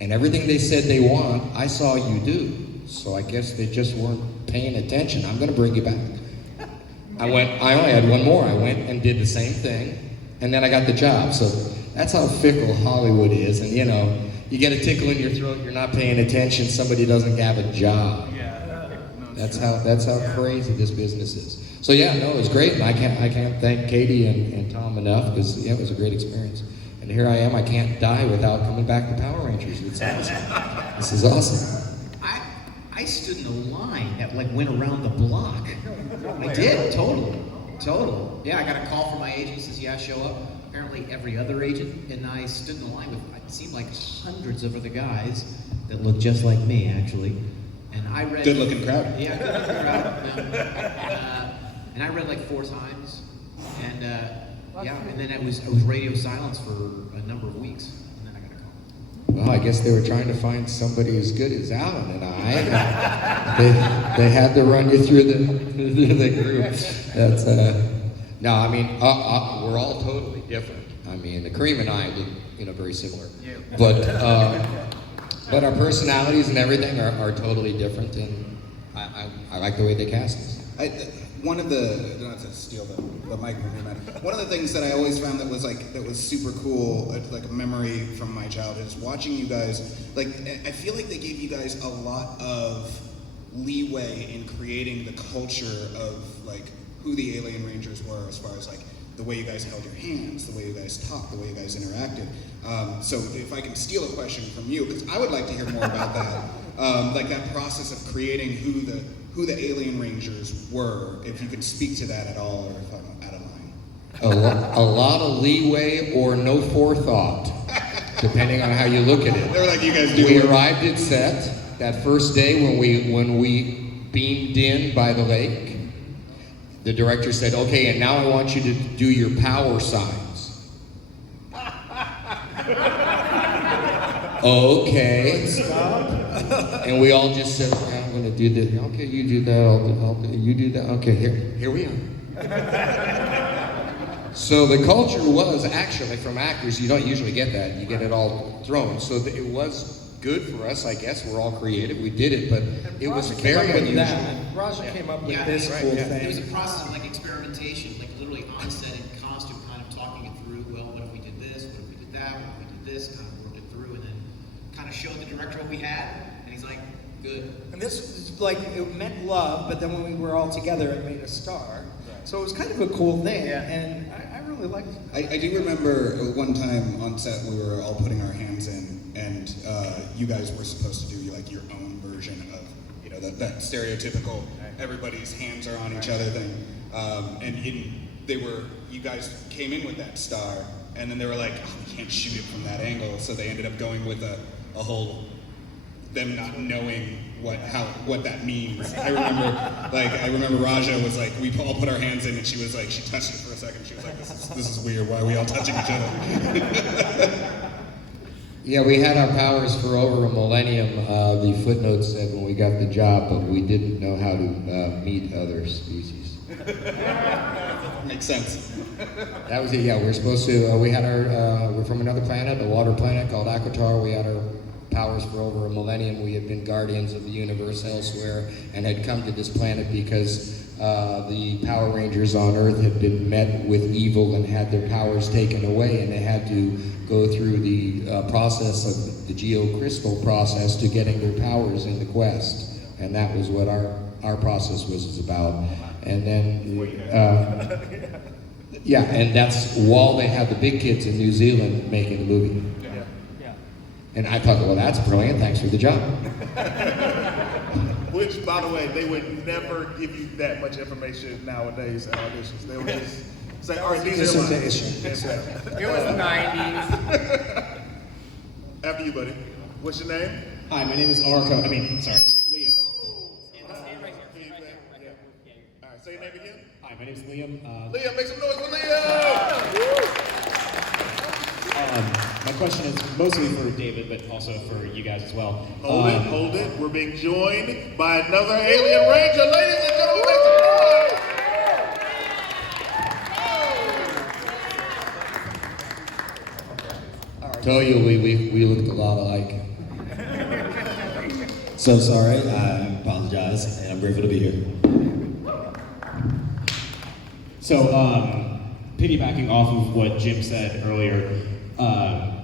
and everything they said they want, I saw you do. So I guess they just weren't paying attention. I'm going to bring you back." I only had one more. I went and did the same thing, and then I got the job. So that's how fickle Hollywood is. And you get a tickle in your throat, you're not paying attention, somebody doesn't have a job. That's how crazy this business is. So it was great, and I can't thank Katie and Tom enough, because it was a great experience. And here I am, I can't die without coming back to Power Rangers. It's awesome. This is awesome. I stood in a line that went around the block. I did, totally. Yeah, I got a call from my agent, says, "Yeah, show up." Apparently every other agent, and I stood in the line with, it seemed like hundreds of other guys that looked just like me, actually. And I read... Good-looking crowd. Yeah, good-looking crowd. And I read like 4 times, and and then I was radio silence for a number of weeks, and then I got a call. Well, I guess they were trying to find somebody as good as Alan and I. They had to run you through the group. That's no, I mean we're all totally different. I mean, Karim and I look very similar, but our personalities and everything are totally different, and I like the way they cast us. One of the, not to steal the mic from your man, one of the things that I always found that was super cool, like a memory from my childhood, is watching you guys. Like, I feel like they gave you guys a lot of leeway in creating the culture of like who the Alien Rangers were, as far as like the way you guys held your hands, the way you guys talked, the way you guys interacted. So if I can steal a question from you, because I would like to hear more about that, like that process of creating who the Alien Rangers were, if you could speak to that at all, or if I'm out of line. A lot of leeway or no forethought, depending on how you look at it. They're like, you guys do. We arrived at set that first day when we beamed in by the lake. The director said, "Okay, and now I want you to do your power signs." Okay. And we all just said, "Okay, I'm going to do this. Okay, you do that. I'll do, you do that. Okay, here we are." So the culture was actually, from actors, you don't usually get that. You get it all thrown. So it was good for us, I guess. We're all creative. We did it, but it was very unusual. Raja came up with Yeah, this right, cool yeah. thing. It was a process of like experimentation, like literally on set in costume, kind of talking it through. Well, what if we did this? What if we did that? What if we did this? Kind of worked it through, and then kind of showed the director what we had, and he's like, "Good." And this is like, it meant love, but then when we were all together, it made a star. So it was kind of a cool thing, and I really liked it. I do remember one time on set we were all putting our hands in, and you guys were supposed to do like your own version of, you know, that stereotypical everybody's hands are on each other thing. You guys came in with that star, and then they were like, "Oh, we can't shoot it from that angle," so they ended up going with a whole, them not knowing what that means. I remember Raja was like, we all put our hands in, and she was like, she touched it for a second. She was like, this is weird. Why are we all touching each other? Yeah, we had our powers for over a millennium. The footnote said when we got the job, but we didn't know how to meet other species. Makes sense. That was it. Yeah, we were supposed to. We had our. We're from another planet, a water planet called Aquitar. We had our powers for over a millennium. We had been guardians of the universe elsewhere, and had come to this planet because the Power Rangers on Earth had been met with evil and had their powers taken away, and they had to go through the process of the geocrystal process to getting their powers in the quest, and that was what our process was about. And then, yeah, and that's while they had the big kids in New Zealand making the movie. And I thought, well, that's brilliant. Thanks for the job. Which, by the way, they would never give you that much information nowadays at auditions. They would just say, all right, these are lines. Yes, ma'am. It was the 90s. After you, buddy. What's your name? Hi, my name is Liam. All right, say your name again. Hi, my name is Liam. Liam, make some noise for Liam! My question is mostly for David, but also for you guys as well. Hold it. We're being joined by another Alien Ranger. Ladies and gentlemen, make some noise! Tell you, we looked a lot alike. So sorry, I apologize, and I'm grateful to be here. So, piggybacking off of what Jim said earlier,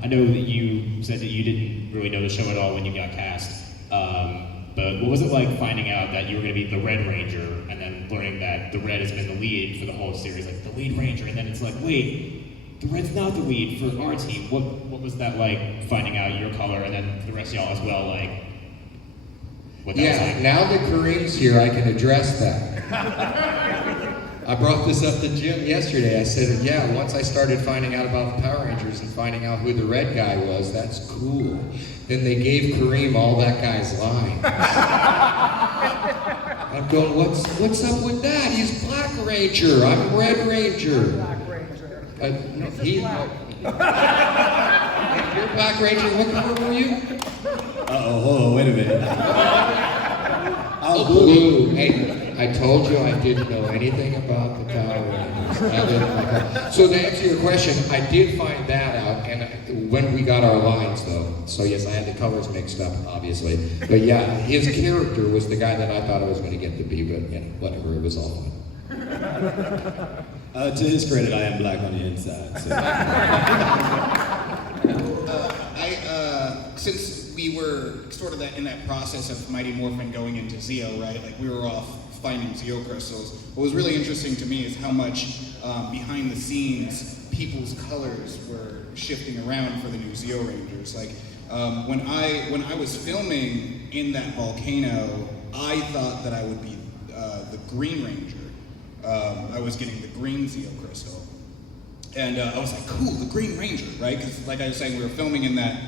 I know that you said that you didn't really know the show at all when you got cast, but what was it like finding out that you were going to be the Red Ranger, and then learning that the Red has been the lead for the whole series, like the lead Ranger, and then it's like, wait, the Red's not the lead for our team. What was that like, finding out your color, and then the rest of y'all as well, like, what that was Yeah, like? now that Karim's here, I can address that. I brought this up to Jim yesterday. I said, yeah, once I started finding out about the Power Rangers and finding out who the red guy was, that's cool. Then they gave Karim all that guy's lines. I'm going, what's up with that? He's Black Ranger. I'm Red Ranger. Black Ranger. You're Black Ranger. What color were you? Uh-oh, hold on, wait a minute. Oh, blue. Hey, I told you I didn't know anything about the Power Rangers. I didn't like that. So to answer your question, I did find that out, and when we got our lines, though. So yes, I had the colors mixed up, obviously. But yeah, his character was the guy that I thought I was going to get to be, but you know, whatever, it was all fun. To his credit, I am black on the inside. So. Since sort of that in that process of Mighty Morphin going into Zeo, right? Like we were off finding Zeo crystals. What was really interesting to me is how much behind the scenes people's colors were shifting around for the new Zeo Rangers. Like when I was filming in that volcano, I thought that I would be the Green Ranger. I was getting the green Zeo crystal, and I was like, "Cool, the Green Ranger," right? Because, like I was saying, we were filming in that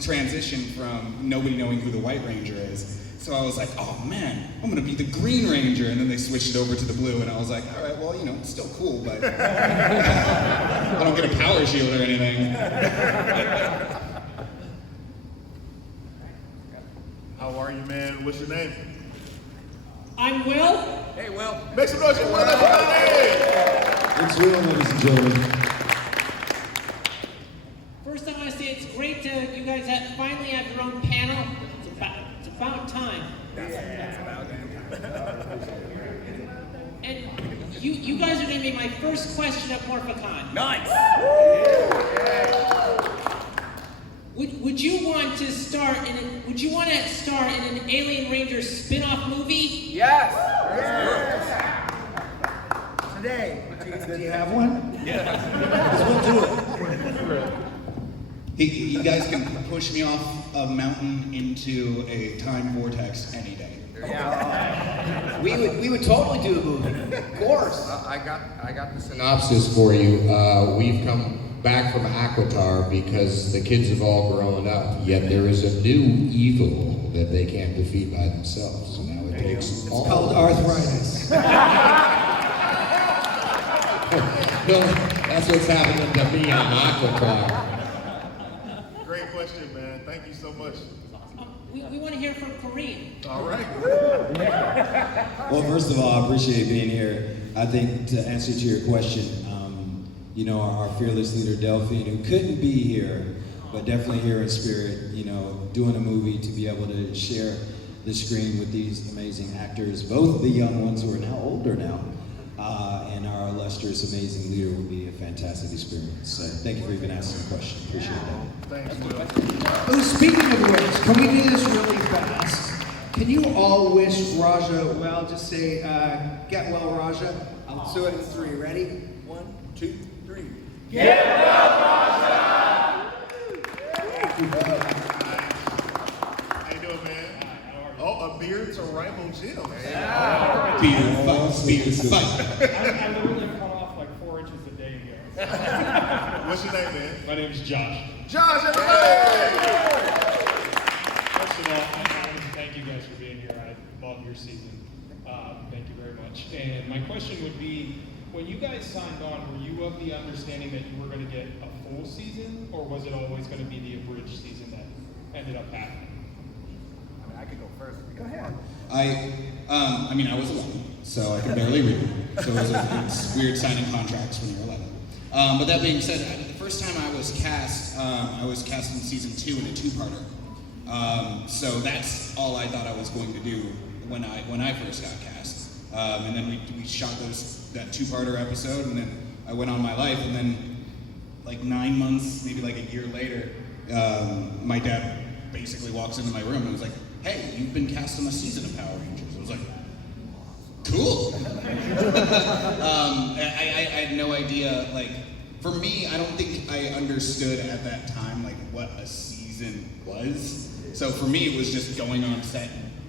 transition from nobody knowing who the White Ranger is. So I was like, "Oh man, I'm gonna be the Green Ranger," and then they switched it over to the blue, and I was like, "All right, well, you know, it's still cool, but I don't get a power shield or anything." How are you, man? What's your name? I'm Will. Hey, Will. Make some noise for Will, everybody! It's Will, ladies and gentlemen. First, I want to say it's great to you guys finally have your own panel. It's about time. That's about it. And you guys are going to be my first question at MorphiCon. Nice. Would you want to star in an Alien Ranger spin-off movie? Yes. Today, do you have one? You guys can push me off a mountain into a time vortex any day. We would totally do a movie. Of course. I got the synopsis for you. We've come back from Aquitar because the kids have all grown up, yet there is a new evil that they can't defeat by themselves. So now it takes all. It's called arthritis. No, that's what's happening to me on Aquitar. Great question, man. Thank you so much. We want to hear from Karim. All right. Well, first of all, I appreciate being here. I think to answer to your question, you know, our fearless leader, Delphine, who couldn't be here, but definitely here in spirit, you know, doing a movie to be able to share the screen with these amazing actors, both the young ones who are now older now, and our illustrious, amazing leader would be a fantastic experience. So thank you for even asking the question. Appreciate that. Thanks, Will. Oh, speaking of which, can we do this really fast? Can you all wish Raja well? Just say, get well, Raja. I'll do it in 3. Ready? 1, 2, 3. Get well, Raja! Thank you. How you doing, man? Oh, a beard to rival Jim. Beard fight. I literally cut off like 4 inches a day ago. What's your name, man? My name's Josh. Josh, everybody! First of all, I wanted to thank you guys for being here. I love your season. Thank you very much. And my question would be, when you guys signed on, were you of the understanding that you were going to get a full season, or was it always going to be the abridged season that ended up happening? I mean, I could go first. Go ahead. I mean, I was 11, so I could barely read. So it's weird signing contracts when you're 11. But that being said, the first time I was cast in season 2 in a 2-parter. So that's all I thought I was going to do when I first got cast. And then we shot that 2-parter episode, and then I went on my life. And then, like 9 months, maybe like a year later, my dad basically walks into my room and was like, "Hey, you've been cast on a season of Power Rangers." I was like, "Cool." I had no idea. Like, for me, I don't think I understood at that time like what a season was. So for me, it was just going on set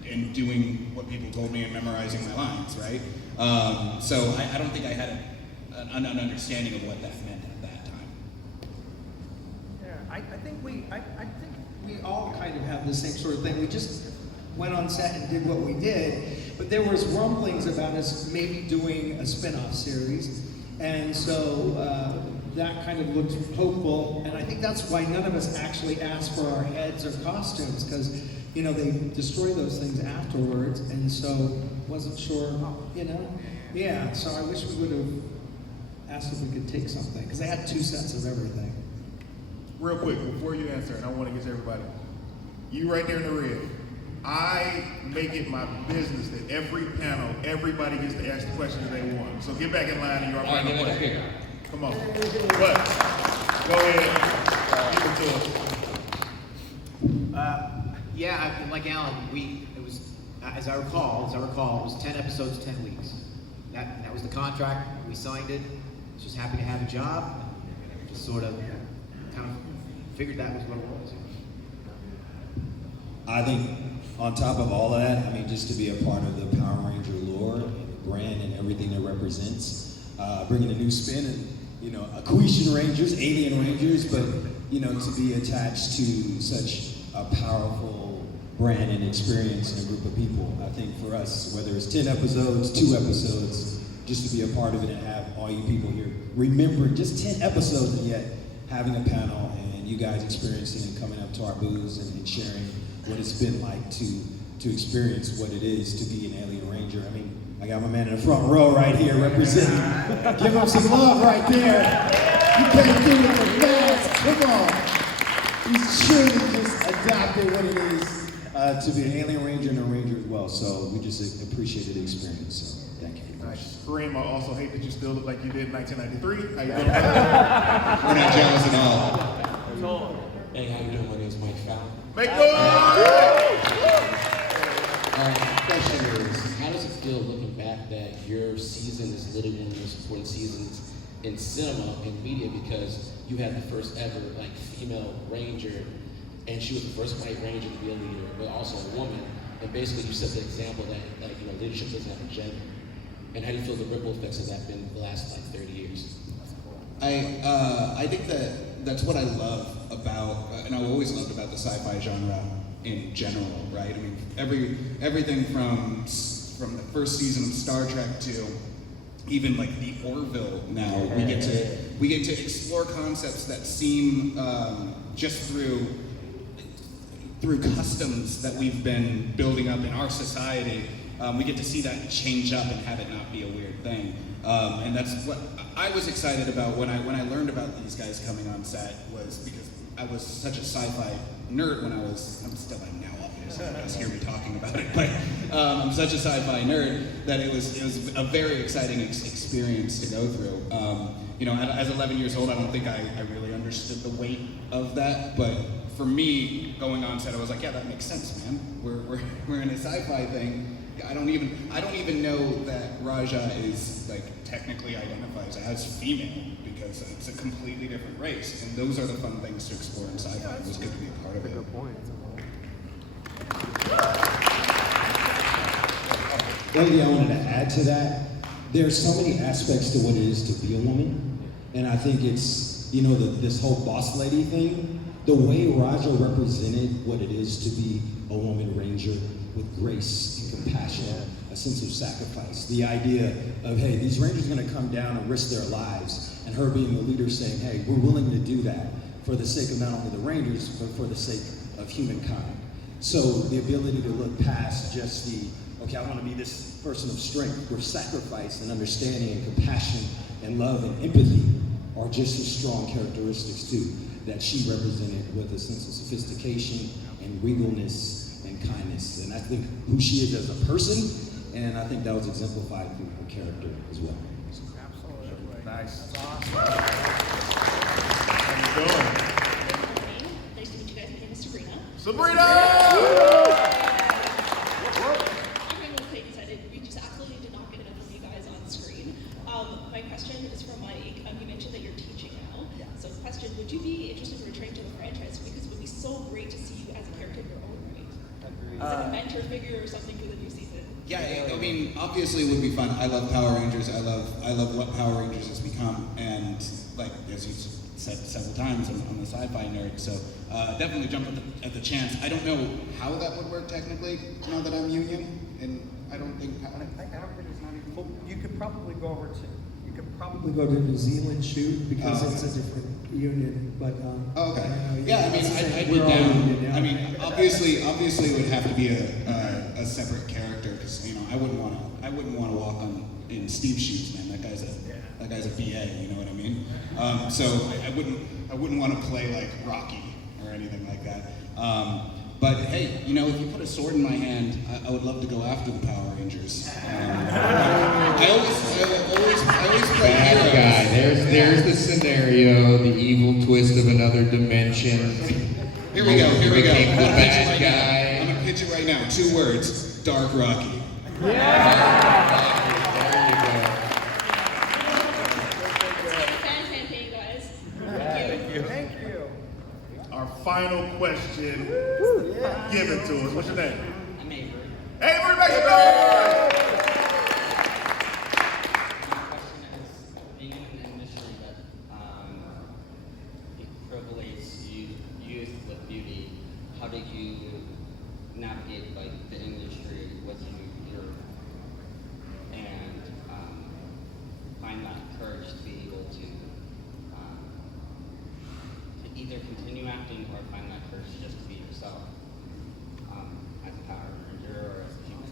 and doing what people told me and memorizing my lines, right? So I don't think I had an understanding of what that meant at that time. Yeah, I think we all kind of have the same sort of thing. We just went on set and did what we did, but there was rumblings about us maybe doing a spin-off series, and so that kind of looked hopeful, and I think that's why none of us actually asked for our heads or costumes, because, you know, they destroy those things afterwards, and so wasn't sure, you know? Yeah, so I wish we would have asked if we could take something, because they had 2 sets of everything. Real quick, before you answer, and I want to get to everybody. You right there in the red. I make it my business that every panel, everybody gets to ask the questions they want. So get back in line and you're final question. Come on. But, go ahead. Give it to us. Yeah, like Alan, it was, as I recall, it was 10 episodes, 10 weeks. That was the contract. We signed it. Just happy to have a job. Just sort of, kind of figured that was what it was. I think on top of all of that, I mean, just to be a part of the Power Ranger lore, and the brand, and everything it represents, bringing a new spin, and Aquitian Rangers, Alien Rangers, but to be attached to such a powerful brand and experience and a group of people. I think for us, whether it's 10 episodes, 2 episodes, just to be a part of it and have all you people here remember just 10 episodes and yet having a panel and you guys experiencing and coming up to our booths and sharing what it's been like to experience what it is to be an Alien Ranger. I mean, I got my man in the front row right here representing. Give him some love right there. You can't do it with mask. Come on. He's surely just adopted what it is to be an Alien Ranger and a Ranger as well. So we just appreciated the experience. So thank you. Nice. Karim, I also hate that you still look like you did in 1993. How you doing? We're not jealous at all. Hey, how you doing? My name is Mike Fallon. Make noise! Question is, how does it feel looking back that your season is literally one of the most important seasons in cinema and media because you had the first ever female ranger, and she was the first white ranger to be a leader, but also a woman, and basically you set the example that leadership doesn't have a gender. And how do you feel the ripple effects of that been the last 30 years? I think that's what I love about, and I've always loved about the sci-fi genre in general, right? I mean, everything from the first season of Star Trek to even the Orville now, we get to explore concepts that seem just through customs that we've been building up in our society. We get to see that change up and have it not be a weird thing. And that's what I was excited about when I learned about these guys coming on set, was because I was such a sci-fi nerd when I'm still now obviously, you guys hear me talking about it, but I'm such a sci-fi nerd that it was a very exciting experience to go through. As 11 years old, I don't think I really understood the weight of that, but for me, going on set, I was like, yeah, that makes sense, man. We're in a sci-fi thing. I don't even know that Raja is technically identifies as female because it's a completely different race, and those are the fun things to explore in sci-fi. It was good to be a part of it. Good point. The only thing I wanted to add to that, there's so many aspects to what it is to be a woman, and I think it's this whole boss lady thing. The way Raja represented what it is to be a woman ranger with grace and compassion, a sense of sacrifice. The idea of, hey, these rangers are gonna come down and risk their lives, and her being the leader saying, hey, we're willing to do that for the sake of not only the rangers, but for the sake of humankind. So the ability to look past just okay, I wanna be this person of strength, where sacrifice and understanding and compassion and love and empathy are just as strong characteristics too, that she represented with a sense of sophistication and regalness and kindness. And I think who she is as a person, and I think that was exemplified through her character as well. Absolutely. Nice. That's awesome. How you doing? Nice to meet you guys. My name is Sabrina. Sabrina! I'm really excited. We just absolutely did not get enough of you guys on screen. My question is for Mike. You mentioned that you're teaching now. Yeah. So the question, would you be interested in returning to the franchise? Because it would be so great to see you as a character in your own right. Is it a mentor figure or something for the new season? Yeah, I mean, obviously it would be fun. I love Power Rangers. I love what Power Rangers has become, and as you said several times, I'm a sci-fi nerd, so definitely jump at the chance. I don't know how that would work technically now that I'm union, and I don't think it's not even. Well, you could probably go to New Zealand shoot because it's a different union, but okay. Yeah, I mean, I'd be down. I mean, obviously, it would have to be a separate character because I wouldn't want to walk in Steve's shoes, man. That guy's a BA. You know what I mean? So I wouldn't want to play like Rocky or anything like that. But hey, if you put a sword in my hand, I would love to go after the Power Rangers. I always play Bad heroes. guy. There's the scenario, the evil twist of another dimension. Here we go. The bad guy. pitch it right now. 2 words. Dark Rocky. Fan campaign, guys. Thank you. Our final question. Give it to us. What's your name? I'm Avery. Avery, make some noise! My question is, being in an industry that privileges youth with beauty, how did you navigate like the industry with your and find that courage to be able to either continue acting or find that courage just to be yourself as a Power Ranger or as a human?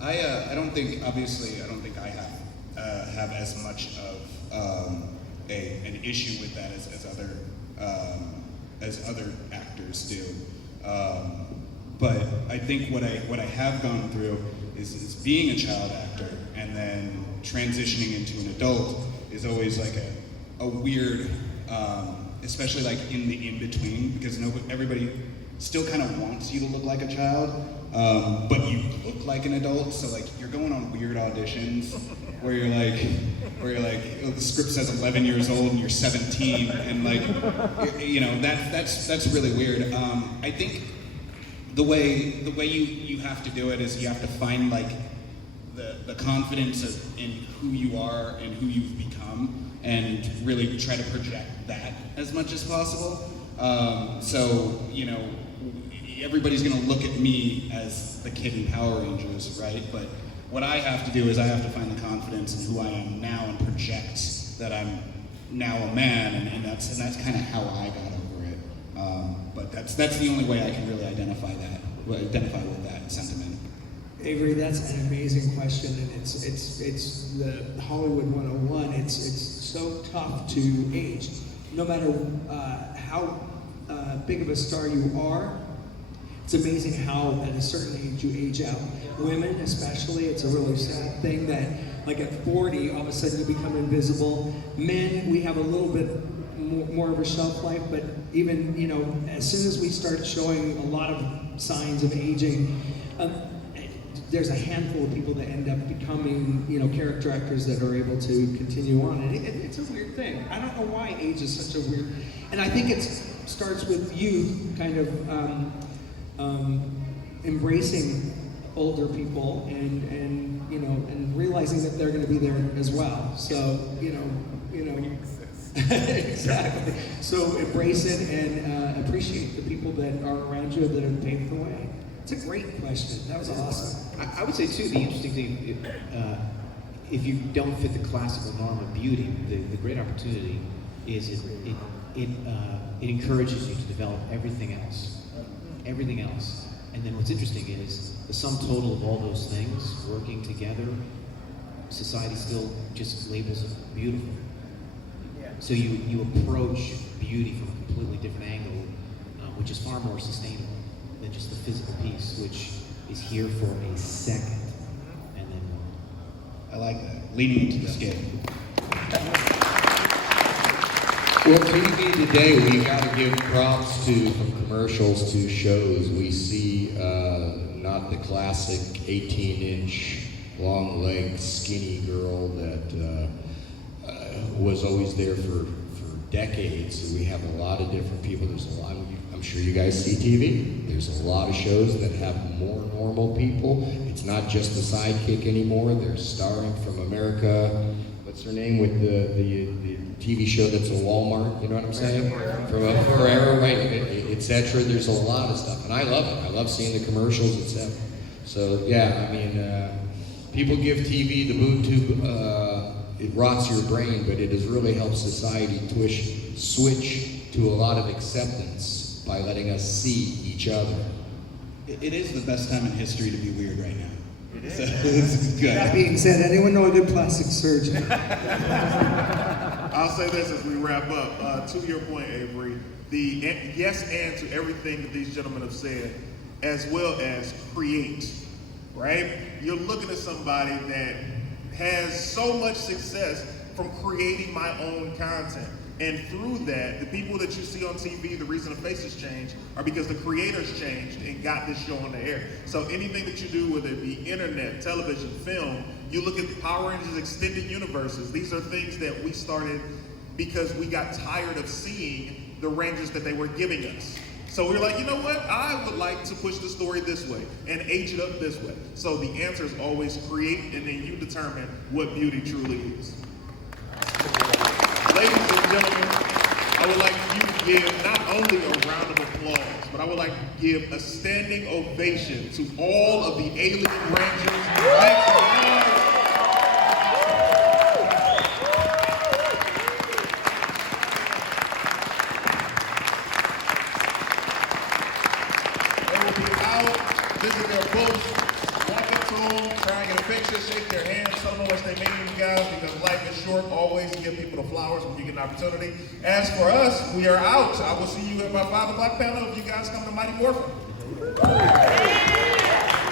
I don't think, obviously, I don't think I have as much of an issue with that as other actors do. But I think what I have gone through is being a child actor and then transitioning into an adult is always like a weird, especially like in the in-between, because everybody still kind of wants you to look like a child, but you look like an adult, so like you're going on weird auditions where you're like, oh, the script says 11 years old and you're 17, and like, you know, that's really weird. I think the way you have to do it is you have to find like the confidence in who you are and who you've become, and really try to project that as much as possible. So, you know, everybody's gonna look at me as the kid in Power Rangers, right? But what I have to do is I have to find the confidence in who I am now and project that I'm now a man, and that's kind of how I got over it. But that's the only way I can really identify with that sentiment. Avery, that's an amazing question, and it's the Hollywood 101. It's so tough to age. No matter how big of a star you are, it's amazing how at a certain age you age out. Women especially, it's a really sad thing that like at 40, all of a sudden you become invisible. Men, we have a little bit more of a shelf life, but even, you know, as soon as we start showing a lot of signs of aging, there's a handful of people that end up becoming, you know, character actors that are able to continue on. And it's a weird thing. I don't know why age is such a weird, and I think it starts with youth kind of embracing older people and you know, and realizing that they're going to be there as well. So, you know, exactly. So embrace it and appreciate the people that are around you that have paved the way. It's a great question. That was awesome. I would say too, the interesting thing, if you don't fit the classical norm of beauty, the great opportunity is it encourages you to develop everything else. And then what's interesting is the sum total of all those things working together, society still just labels it beautiful. So you approach beauty from a completely different angle, which is far more sustainable than just the physical piece, which is here for a second and then more. I like that. Leaning into the skin. Well, TV today, we got to give props to, from commercials to shows. We see not the classic 18-inch, long-legged, skinny girl that was always there for decades. We have a lot of different people. There's a lot. I'm sure you guys see TV. There's a lot of shows that have more normal people. It's not just the sidekick anymore. They're starring from America. What's her name with the TV show that's a Walmart? You know what I'm saying? From Forever, right? Etc. There's a lot of stuff, and I love it. I love seeing the commercials, etc. So yeah, I mean, people give TV the boob tube. It rots your brain, but it has really helped society switch to a lot of acceptance by letting us see each other. It is the best time in history to be weird right now. It is. So, this is good. That being said, anyone know a good plastic surgeon? I'll say this as we wrap up. To your point, Avery, the yes and to everything that these gentlemen have said, as well as create, right? You're looking at somebody that has so much success from creating my own content. And through that, the people that you see on TV, the reason the faces change are because the creators changed and got this show on the air. So anything that you do, whether it be internet, television, film, you look at the Power Rangers extended universes. These are things that we started because we got tired of seeing the Rangers that they were giving us. So we were like, you know what? I would like to push the story this way and age it up this way. So the answer is always create, and then you determine what beauty truly is. Ladies and gentlemen, I would like you to give not only a round of applause, but I would like to give a standing ovation to all of the Alien Rangers. Make some noise. They will be out, visit their booths, walk up to them, try and get a picture, shake their hands, tell them how much they made you guys, because life is short. Always give people the flowers when you get an opportunity. As for us, we are out. I will see you at my 5 o'clock panel if you guys come to Mighty Morphin.